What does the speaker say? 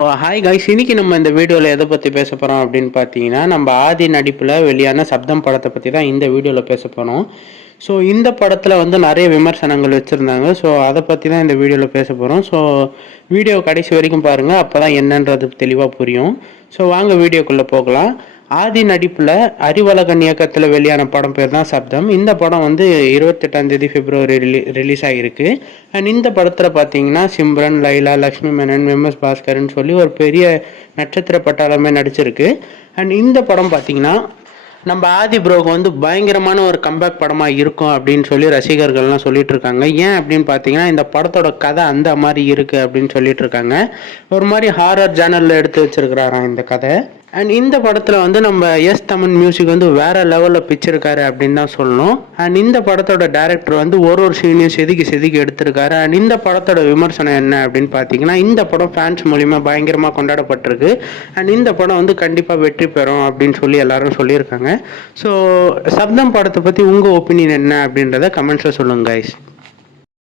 Hi guys, இன்னைக்கு நம்ம இந்த வீடியோவில் எதை பற்றி பேச போகிறோம் அப்படின்னு பார்த்தீங்கன்னா, நம்ம ஆதி நடிப்பில் வெளியான சப்தம் படத்தை பற்றி தான் இந்த வீடியோவில் பேச போகிறோம். ஸோ இந்த படத்தில் வந்து நிறைய விமர்சனங்கள் வச்சுருந்தாங்க. ஸோ அதை பற்றி தான் இந்த வீடியோவில் பேச போகிறோம். ஸோ வீடியோ கடைசி வரைக்கும் பாருங்கள், அப்போ தான் என்னன்றது தெளிவாக புரியும். ஸோ வாங்க வீடியோக்குள்ளே போகலாம். ஆதி நடிப்பில் அறிவழகன் இயக்கத்தில் வெளியான படம் பேர் தான் சப்தம். இந்த படம் வந்து 28 பிப்ரவரி ரிலீஸ் ஆகிருக்கு. அண்ட் இந்த படத்தில் பார்த்தீங்கன்னா சிம்ரன், லைலா, லக்ஷ்மி மேனன், எம்எஸ் பாஸ்கர்னு சொல்லி ஒரு பெரிய நட்சத்திர பட்டாளமே நடிச்சிருக்கு. அண்ட் இந்த படம் பார்த்தீங்கன்னா நம்ம ஆதி ப்ரோக்கு வந்து பயங்கரமான ஒரு கம்பேக் படமாக இருக்கும் அப்படின்னு சொல்லி ரசிகர்கள்லாம் சொல்லிட்டு இருக்காங்க. ஏன் அப்படின்னு பார்த்தீங்கன்னா, இந்த படத்தோட கதை அந்த மாதிரி இருக்குது அப்படின்னு சொல்லிட்டு இருக்காங்க. ஒரு மாதிரி ஹாரர் ஜேனலில் எடுத்து வச்சிருக்கிறாராம் இந்த கதை. அண்ட் இந்த படத்தில் வந்து நம்ம தமன் மியூசிக் வந்து வேறு லெவலில் பிச்சிருக்காரு அப்படின்னு தான் சொல்லணும். அண்ட் இந்த படத்தோட டைரக்டர் வந்து ஒரு சீனையும் செதுக்கி எடுத்திருக்காரு. அண்ட் இந்த படத்தோட விமர்சனம் என்ன அப்படின்னு பார்த்தீங்கன்னா, இந்த படம் ஃபேன்ஸ் மூலிமா பயங்கரமாக கொண்டாடப்பட்டிருக்கு. அண்ட் இந்த படம் வந்து கண்டிப்பாக வெற்றி பெறும் அப்படின்னு சொல்லி எல்லாரும் சொல்லியிருக்காங்க. ஸோ சப்தம் படத்தை பற்றி உங்கள் ஒப்பீனியன் என்ன அப்படின்றத கமெண்ட்ஸில் சொல்லுங்கள் கைஸ்.